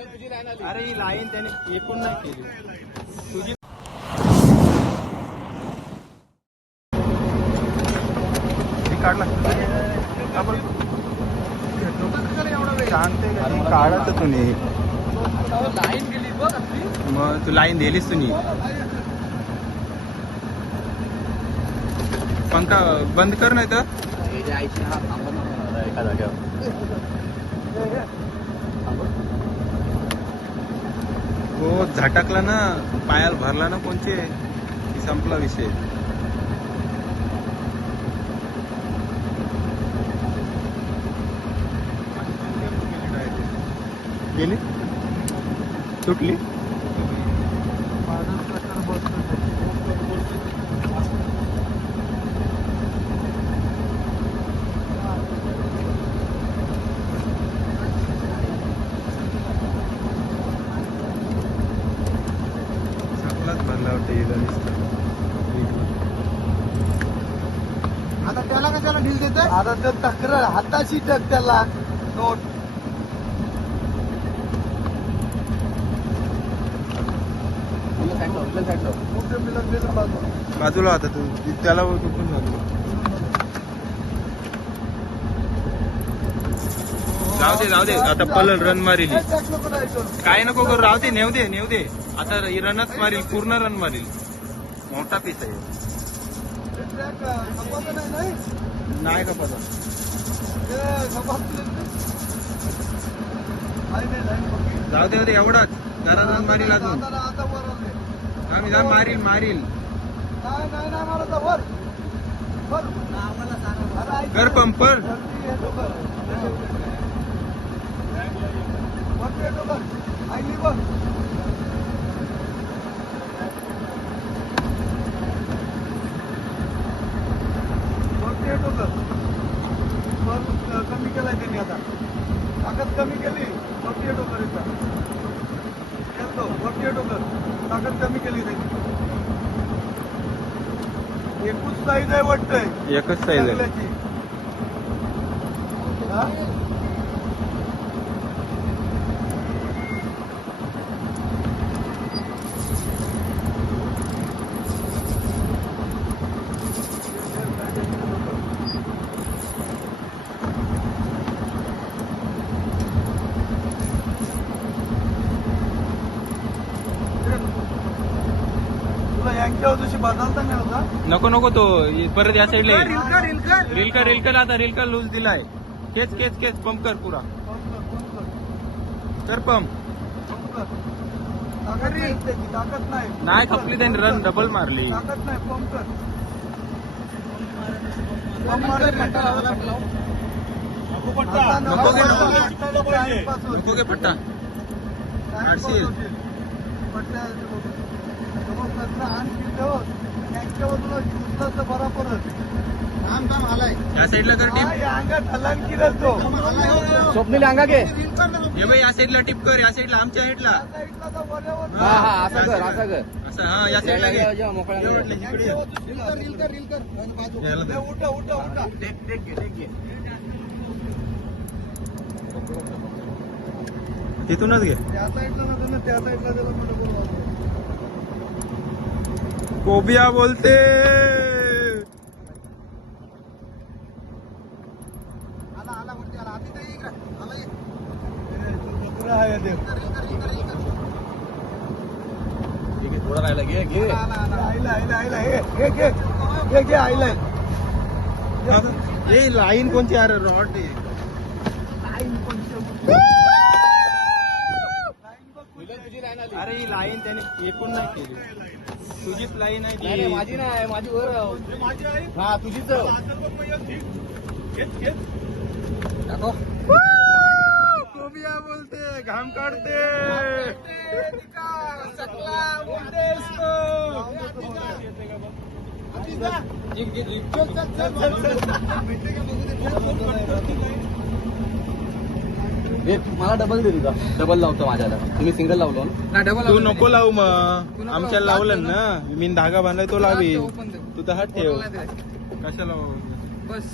अरे ही लाईन त्याने एकूण नाही केली तुझी. काढला सांगते काढत तुम्ही मग तू लाईन दिलीस तुम्ही. पंखा बंद कर नाही तर एका जागेवर हो झटकला ना पायाला भरला ना कोणचे संपला विषय. गेली सुटली. भरला आता त्याला कशाला ढील देत आता तर तक्रार हाताशी टक त्याला नोट. बाजूला होता तू त्याला कुठून झालं. जाऊ दे आता पलल रन मारील काय नको करू. राहू दे नेऊ दे आता रनच मारील पूर्ण रन मारील. मोठा पीस आहे नाही का पदा जाऊ दे एवढाच जरा रन मारील अजून आम्ही जा मारील कर पंपर. कमी केलाय त्यांनी आता ताकद कमी केली. वरती डोकर वरती डोकर ताकद कमी केली त्यांनी. एकच साईज आहे वाटतंय एकच साईज आहे. यांच्या दिवशी बदलता नाही होता. नको तो परत या साईडला रील कर आता रील कर लूज दिलाय. केच पंप कर पुरा कर पंप. ताकद नाही खपली त्यांनी रन डबल मारली. ताकद नाही पंप कर. नको घे पट्टा काढशील. या साईडला कर टिप. स्वप्नील अंगा घे. हे बाई या साईडला टिप कर. या साईडला आमच्या साईडला असं कर असं हा या साईडला घे. मोकळा तिथूनच घे. त्या साईडला त्या साईडला कोबिया बोलते. थोडा राहिला घे आईला हे लाईन कोणती यार रॉड अरे ही लाईन त्याने एकूण नाही केली. तुझीच लाईन आहे माझी नाही माझी वर हा तुझीच दाखव. कोबिया बोलते घाम काढते. मला डबल दे तुझा. डबल लावतो माझ्याला. तुम्ही सिंगल लावलो ना. तू नको लावू मग आमच्या लावलं ना. मी धागा बांधलाय तो लावी. तू तर हात ठेव कशाला बस.